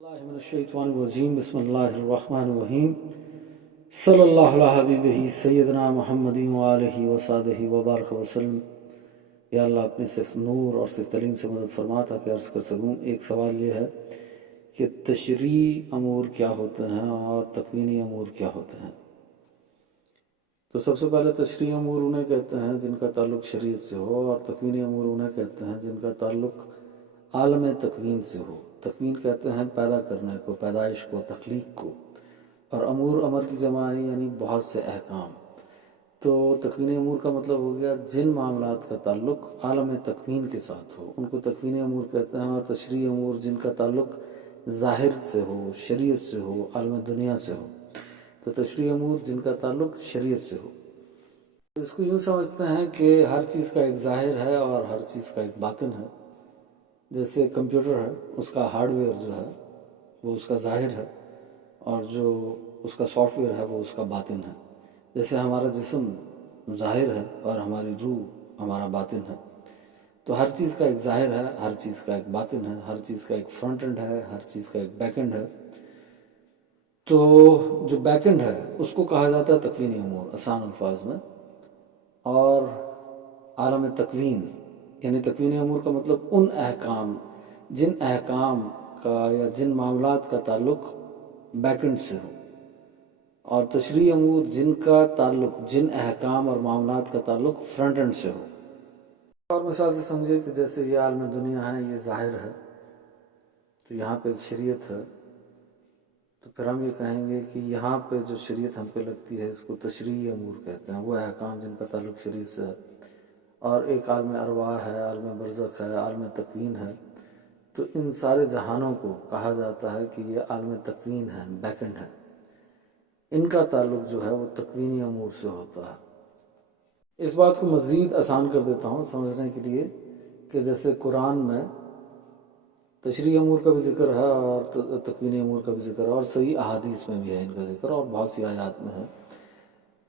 اللہ من الشیطان الرجیم بسم اللہ الرحمن الرحیم صلی اللہ علیہ حبیبہ سیدنا محمد وآلہ وصحبہ وبارک وسلم۔ یا اللہ اپنے صرف نور اور صرف تعلیم سے مدد فرما تاکہ عرض کر سکوں۔ ایک سوال یہ ہے کہ تشریعی امور کیا ہوتے ہیں اور تکوینی امور کیا ہوتے ہیں؟ تو سب سے پہلے تشریعی امور انہیں کہتے ہیں جن کا تعلق شریعت سے ہو، اور تکوینی امور انہیں کہتے ہیں جن کا تعلق عالم تکوین سے ہو۔ تکوین کہتے ہیں پیدا کرنے کو، پیدائش کو، تخلیق کو، اور امر کی جمع ہے یعنی بہت سے احکام۔ تو تکوینی امور کا مطلب ہو گیا جن معاملات کا تعلق عالم تکوین کے ساتھ ہو، ان کو تکوینی امور کہتے ہیں۔ اور تشریعی امور جن کا تعلق ظاہر سے ہو، شریعت سے ہو، عالم دنیا سے ہو، تو تشریعی امور جن کا تعلق شریعت سے ہو۔ اس کو یوں سمجھتے ہیں کہ ہر چیز کا ایک ظاہر ہے اور ہر چیز کا ایک باطن ہے۔ جیسے کمپیوٹر ہے، اس کا ہارڈ ویئر جو ہے وہ اس کا ظاہر ہے، اور جو اس کا سافٹ ویئر ہے وہ اس کا باطن ہے۔ جیسے ہمارا جسم ظاہر ہے اور ہماری روح ہمارا باطن ہے۔ تو ہر چیز کا ایک ظاہر ہے، ہر چیز کا ایک باطن ہے، ہر چیز کا ایک فرنٹ اینڈ ہے، ہر چیز کا ایک بیک اینڈ ہے۔ تو جو بیک اینڈ ہے اس کو کہا جاتا ہے تکوینی امور آسان الفاظ میں۔ اور عالم تکوین یعنی تکوینی امور کا مطلب ان احکام، جن احکام کا یا جن معاملات کا تعلق بیک اینڈ سے ہو، اور تشریعی امور جن کا تعلق، جن احکام اور معاملات کا تعلق فرنٹ اینڈ سے ہو۔ اور مثال سے سمجھے کہ جیسے یہ عالم دنیا ہے، یہ ظاہر ہے، تو یہاں پہ ایک شریعت ہے، تو پھر ہم یہ کہیں گے کہ یہاں پہ جو شریعت ہم پہ لگتی ہے اس کو تشریعی امور کہتے ہیں، وہ احکام جن کا تعلق شریعت سے ہے۔ اور ایک عالم ارواح ہے، عالم برزخ ہے، عالم تکوین ہے۔ تو ان سارے جہانوں کو کہا جاتا ہے کہ یہ عالم تکوین ہے، بیک اینڈ ہے۔ ان کا تعلق جو ہے وہ تکوینی امور سے ہوتا ہے۔ اس بات کو مزید آسان کر دیتا ہوں سمجھنے کے لیے کہ جیسے قرآن میں تشریعی امور کا بھی ذکر ہے اور تکوینی امور کا بھی ذکر ہے، اور صحیح احادیث میں بھی ہے ان کا ذکر، اور بہت سی آیات میں ہے۔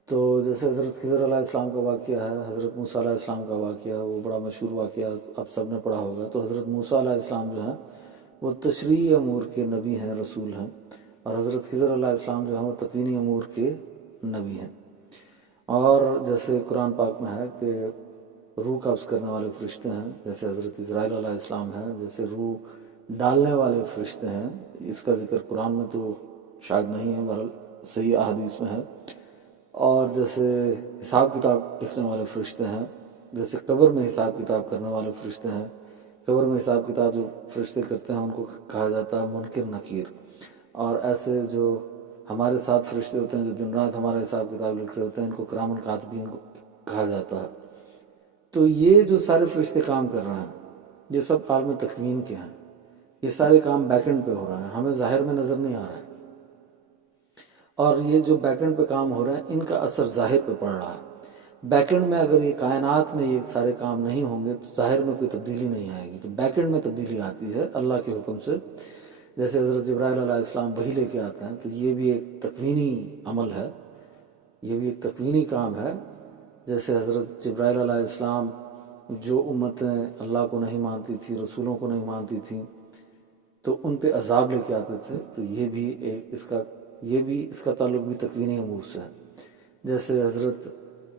تو جیسے حضرت خضر علیہ السلام کا واقعہ ہے، حضرت موسیٰ علیہ السلام کا واقعہ، وہ بڑا مشہور واقعہ آپ سب نے پڑھا ہوگا۔ تو حضرت موسیٰ علیہ السلام جو ہیں وہ تشریعی امور کے نبی ہیں، رسول ہیں، اور حضرت خضر علیہ السلام جو ہیں وہ تکوینی امور کے نبی ہیں۔ اور جیسے قرآن پاک میں ہے کہ روح قبض کرنے والے فرشتے ہیں، جیسے حضرت اسرائیل علیہ السلام ہیں، جیسے روح ڈالنے والے فرشتے ہیں۔ اس کا ذکر قرآن میں تو شاید نہیں ہے، بہرحال صحیح احادیث میں ہے۔ اور جیسے حساب کتاب لکھنے والے فرشتے ہیں، جیسے قبر میں حساب کتاب کرنے والے فرشتے ہیں۔ قبر میں حساب کتاب جو فرشتے کرتے ہیں ان کو کہا جاتا ہے منکر نکیر۔ اور ایسے جو ہمارے ساتھ فرشتے ہوتے ہیں جو دن رات ہمارا حساب کتاب لکھ رہے ہوتے ہیں، ان کو کرام الکاتبین کو کہا جاتا ہے۔ تو یہ جو سارے فرشتے کام کر رہے ہیں یہ سب عالم تکوین کے ہیں۔ یہ سارے کام بیک اینڈ پہ ہو رہے ہیں، ہمیں ظاہر میں نظر نہیں آ رہا ہے۔ اور یہ جو بیک اینڈ پہ کام ہو رہے ہیں ان کا اثر ظاہر پہ پڑ رہا ہے۔ بیک اینڈ میں اگر یہ کائنات میں یہ سارے کام نہیں ہوں گے تو ظاہر میں کوئی تبدیلی نہیں آئے گی۔ تو بیک اینڈ میں تبدیلی آتی ہے اللہ کے حکم سے۔ جیسے حضرت جبرائیل علیہ السلام وحی لے کے آتے ہیں، تو یہ بھی ایک تکوینی عمل ہے، یہ بھی ایک تکوینی کام ہے۔ جیسے حضرت جبرائیل علیہ السلام جو امتیں اللہ کو نہیں مانتی تھی، رسولوں کو نہیں مانتی تھیں، تو ان پہ عذاب لے کے آتے تھے۔ تو یہ بھی اس کا تعلق بھی تکوینی امور سے ہے۔ جیسے حضرت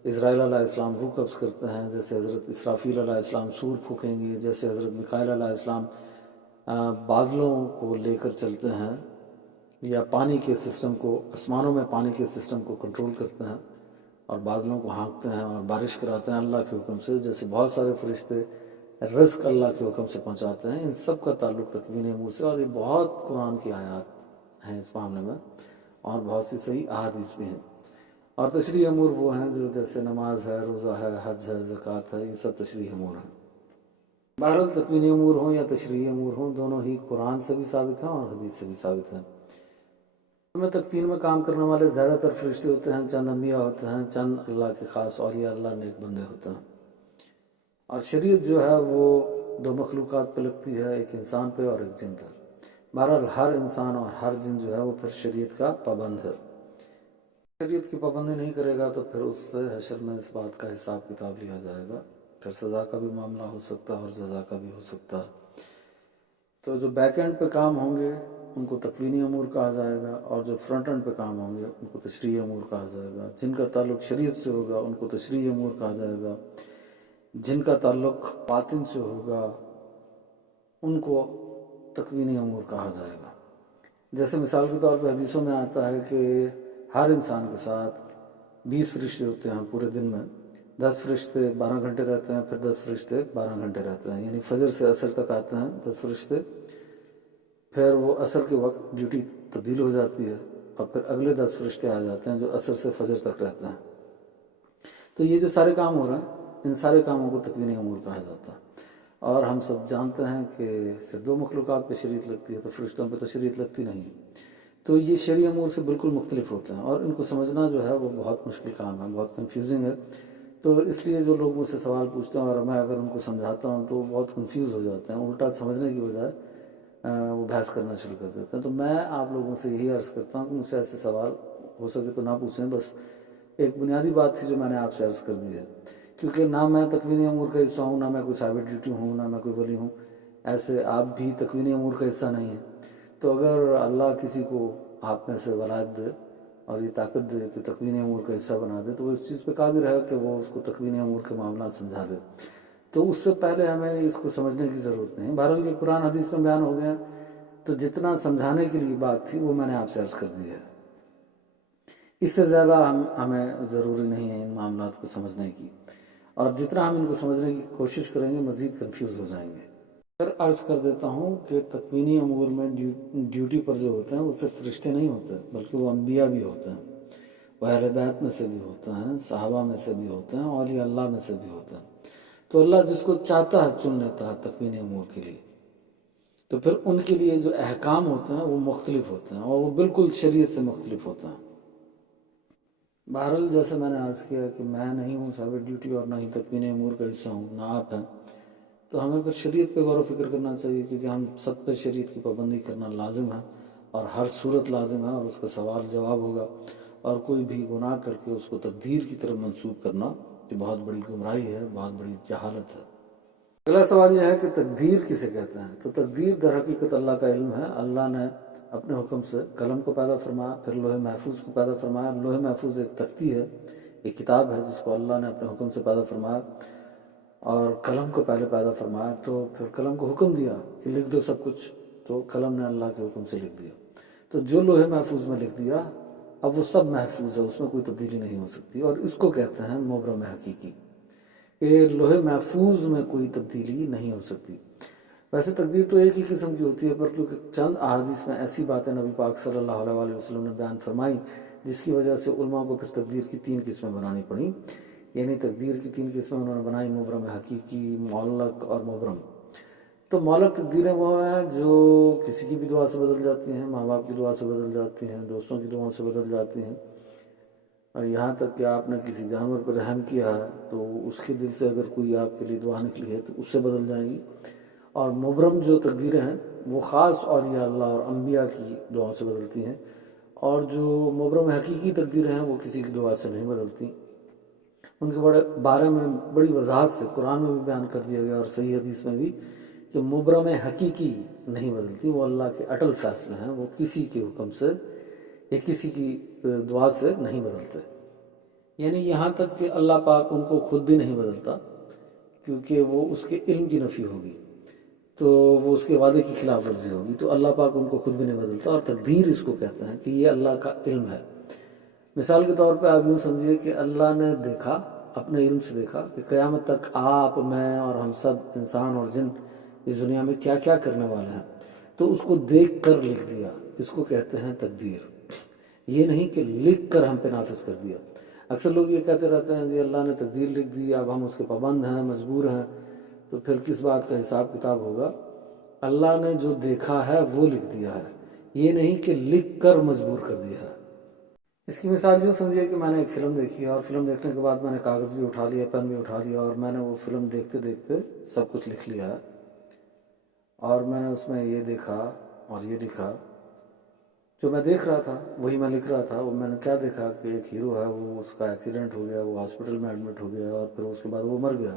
اسرائیل علیہ السلام روح قبض کرتے ہیں، جیسے حضرت اسرافیل علیہ السلام سور پھونکیں گے، جیسے حضرت میکائیل علیہ السلام بادلوں کو لے کر چلتے ہیں، یا پانی کے سسٹم کو، آسمانوں میں پانی کے سسٹم کو کنٹرول کرتے ہیں، اور بادلوں کو ہانکتے ہیں اور بارش کراتے ہیں اللہ کے حکم سے۔ جیسے بہت سارے فرشتے رزق اللہ کے حکم سے پہنچاتے ہیں۔ ان سب کا تعلق تکوینی امور سے، اور یہ بہت قرآن کی آیات ہیں اس معاملے میں، اور بہت سی صحیح احادیث بھی ہیں۔ اور تشریعی امور وہ ہیں جو جیسے نماز ہے، روزہ ہے، حج ہے، زکوٰۃ ہے، یہ سب تشریعی امور ہیں۔ بہرحال تکوینی امور ہوں یا تشریعی امور ہوں، دونوں ہی قرآن سے بھی ثابت ہیں اور حدیث سے بھی ثابت ہیں۔ میں تکوین میں کام کرنے والے زیادہ تر فرشتے ہوتے ہیں، چند انبیاء ہوتے ہیں، چند اللہ کے خاص اولیاء اللہ نیک بندے ہوتے ہیں۔ اور شریعت جو ہے وہ دو مخلوقات پہ لگتی ہے، ایک انسان پہ اور ایک جن پہ۔ بہرحال ہر انسان اور ہر جن جو ہے وہ پھر شریعت کا پابند ہے۔ شریعت کی پابندی نہیں کرے گا تو پھر اس سے حشر میں اس بات کا حساب کتاب لیا جائے گا، پھر سزا کا بھی معاملہ ہو سکتا ہے اور جزا کا بھی ہو سکتا ہے۔ تو جو بیک اینڈ پہ کام ہوں گے ان کو تکوینی امور کہا جائے گا، اور جو فرنٹ اینڈ پہ کام ہوں گے ان کو تشریعی امور کہا جائے گا۔ جن کا تعلق شریعت سے ہوگا ان کو تشریعی امور کہا جائے گا، جن کا تعلق باطن سے ہوگا ان کو تکوینی امور کہا جائے گا۔ جیسے مثال کے طور پہ حدیثوں میں آتا ہے کہ ہر انسان کے ساتھ 20 فرشتے ہوتے ہیں پورے دن میں، 10 فرشتے 12 گھنٹے رہتے ہیں، پھر 10 فرشتے 12 گھنٹے رہتے ہیں، یعنی فجر سے عصر تک آتے ہیں 10 فرشتے، پھر وہ عصر کے وقت ڈیوٹی تبدیل ہو جاتی ہے، اور پھر اگلے 10 فرشتے آ جاتے ہیں جو عصر سے فجر تک رہتے ہیں۔ تو یہ جو سارے کام ہو رہے ہیں ان سارے کاموں کو تکوینی امور کہا جاتا ہے۔ اور ہم سب جانتے ہیں کہ صرف 2 مخلوقات پہ شریعت لگتی ہے، تو فرشتوں پہ تو شریعت لگتی نہیں۔ تو یہ شرعی امور سے بالکل مختلف ہوتے ہیں، اور ان کو سمجھنا جو ہے وہ بہت مشکل کام ہے، بہت کنفیوزنگ ہے۔ تو اس لیے جو لوگ مجھ سے سوال پوچھتے ہیں اور میں اگر ان کو سمجھاتا ہوں تو وہ بہت کنفیوز ہو جاتے ہیں، الٹا سمجھنے کی بجائے وہ بحث کرنا شروع کر دیتے ہیں۔ تو میں آپ لوگوں سے یہی عرض کرتا ہوں کہ مجھ سے ایسے سوال ہو سکے تو نہ پوچھیں، بس ایک بنیادی بات تھی جو میں نے آپ سے عرض کر دی ہے، کیونکہ نہ میں تکوینی امور کا حصہ ہوں، نہ میں کوئی ثابت ڈیوٹی ہوں، نہ میں کوئی ولی ہوں، ایسے آپ بھی تکوینی امور کا حصہ نہیں ہیں۔ تو اگر اللہ کسی کو آپ میں سے ولایت دے اور یہ طاقت دے کہ تکوینی امور کا حصہ بنا دے، تو وہ اس چیز پہ قادر ہے کہ وہ اس کو تکوینی امور کے معاملات سمجھا دے۔ تو اس سے پہلے ہمیں اس کو سمجھنے کی ضرورت نہیں۔ بہرحال یہ قرآن حدیث میں بیان ہو گیا، تو جتنا سمجھانے کے لیے بات تھی وہ میں نے آپ سے عرض کر دی ہے، اس سے زیادہ ہمیں ضروری نہیں ہے ان معاملات کو سمجھنے کی، اور جتنا ہم ان کو سمجھنے کی کوشش کریں گے مزید کنفیوز ہو جائیں گے۔ پھر عرض کر دیتا ہوں کہ تکوینی امور میں ڈیوٹی پر جو ہوتے ہیں وہ صرف فرشتے نہیں ہوتے، بلکہ وہ انبیاء بھی ہوتے ہیں، وہ اہل بیت میں سے بھی ہوتے ہیں، صحابہ میں سے بھی ہوتے ہیں، اولیاء اللہ میں سے بھی ہوتے ہیں۔ تو اللہ جس کو چاہتا ہے چن لیتا ہے تکوینی امور کے لیے، تو پھر ان کے لیے جو احکام ہوتے ہیں وہ مختلف ہوتے ہیں، اور وہ بالکل شریعت سے مختلف ہوتے ہیں۔ بہرحال جیسے میں نے عرض کیا کہ میں نہیں ہوں ثابت ڈیوٹی، اور نہ ہی تکوینی امور کا حصہ ہوں، نہ آپ ہیں، تو ہمیں پھر شریعت پہ غور و فکر کرنا چاہیے، کیونکہ ہم سب پہ شریعت کی پابندی کرنا لازم ہے، اور ہر صورت لازم ہے، اور اس کا سوال جواب ہوگا، اور کوئی بھی گناہ کر کے اس کو تقدیر کی طرف منسوب کرنا یہ بہت بڑی گمراہی ہے، بہت بڑی جہالت ہے۔ اگلا سوال یہ ہے کہ تقدیر کسے کہتے ہیں؟ تو تقدیر در حقیقت اللہ کا علم ہے۔ اللہ نے اپنے حکم سے قلم کو پیدا فرمایا، پھر لوح محفوظ کو پیدا فرمایا۔ لوح محفوظ ایک تختی ہے، ایک کتاب ہے جس کو اللہ نے اپنے حکم سے پیدا فرمایا، اور قلم کو پہلے پیدا فرمایا، تو پھر قلم کو حکم دیا کہ لکھ دو سب کچھ، تو قلم نے اللہ کے حکم سے لکھ دیا۔ تو جو لوح محفوظ میں لکھ دیا اب وہ سب محفوظ ہے، اس میں کوئی تبدیلی نہیں ہو سکتی، اور اس کو کہتے ہیں مبرم حقیقی، کہ لوح محفوظ میں کوئی تبدیلی نہیں ہو سکتی۔ ویسے تقدیر تو ایک ہی قسم کی ہوتی ہے، پر کیونکہ چند احادیث میں ایسی باتیں نبی پاک صلی اللہ علیہ وآلہ وسلم نے بیان فرمائی جس کی وجہ سے علماء کو پھر تقدیر کی 3 قسمیں بنانی پڑیں، یعنی تقدیر کی 3 قسمیں انہوں نے بنائی: مبرم حقیقی، معلق اور مبرم۔ تو معلق تقدیریں وہ ہیں جو کسی کی بھی دعا سے بدل جاتی ہیں، ماں باپ کی دعا سے بدل جاتی ہیں، دوستوں کی دعاؤں سے بدل جاتی ہیں، اور یہاں تک کہ آپ نے کسی جانور پر رحم کیا ہے تو اس کے دل سے اگر کوئی آپ کے لیے دعا نکلی ہے تو اس سے بدل جائیں گی۔ اور مبرم جو تقدیریں ہیں وہ خاص اولیاء اللہ اور انبیاء کی دعاؤں سے بدلتی ہیں، اور جو مبرم حقیقی تقدیریں ہیں وہ کسی کی دعا سے نہیں بدلتی۔ ان کے بارے میں بڑی وضاحت سے قرآن میں بھی بیان کر دیا گیا اور صحیح حدیث میں بھی، کہ مبرم حقیقی نہیں بدلتی، وہ اللہ کے اٹل فیصلے ہیں، وہ کسی کے حکم سے یا کسی کی دعا سے نہیں بدلتے۔ یعنی یہاں تک کہ اللہ پاک ان کو خود بھی نہیں بدلتا، کیونکہ وہ اس کے علم کی نفی ہوگی، تو وہ اس کے وعدے کی خلاف ورزی ہوگی، تو اللہ پاک ان کو خود بھی نہیں بدلتا۔ اور تقدیر اس کو کہتے ہیں کہ یہ اللہ کا علم ہے۔ مثال کے طور پہ آپ یوں سمجھیے کہ اللہ نے دیکھا، اپنے علم سے دیکھا کہ قیامت تک آپ، میں اور ہم سب انسان اور جن اس دنیا میں کیا کیا کرنے والے ہیں، تو اس کو دیکھ کر لکھ دیا۔ اس کو کہتے ہیں تقدیر۔ یہ نہیں کہ لکھ کر ہم پہ نافذ کر دیا۔ اکثر لوگ یہ کہتے رہتے ہیں جی اللہ نے تقدیر لکھ دی، اب ہم اس کے پابند ہیں، مجبور ہیں، تو پھر کس بات کا حساب کتاب ہوگا؟ اللہ نے جو دیکھا ہے وہ لکھ دیا ہے، یہ نہیں کہ لکھ کر مجبور کر دیا ہے۔ اس کی مثال یوں سمجھیے کہ میں نے ایک فلم دیکھی ہے، اور فلم دیکھنے کے بعد میں نے کاغذ بھی اٹھا لیا، پین بھی اٹھا لیا، اور میں نے وہ فلم دیکھتے دیکھتے سب کچھ لکھ لیا ہے، اور میں نے اس میں یہ دیکھا اور یہ لکھا، جو میں دیکھ رہا تھا وہی میں لکھ رہا تھا۔ وہ میں نے کیا دیکھا کہ ایک ہیرو ہے، وہ اس کا ایکسیڈنٹ ہو گیا، وہ ہاسپٹل میں ایڈمٹ ہو گیا، اور پھر اس کے بعد وہ مر گیا۔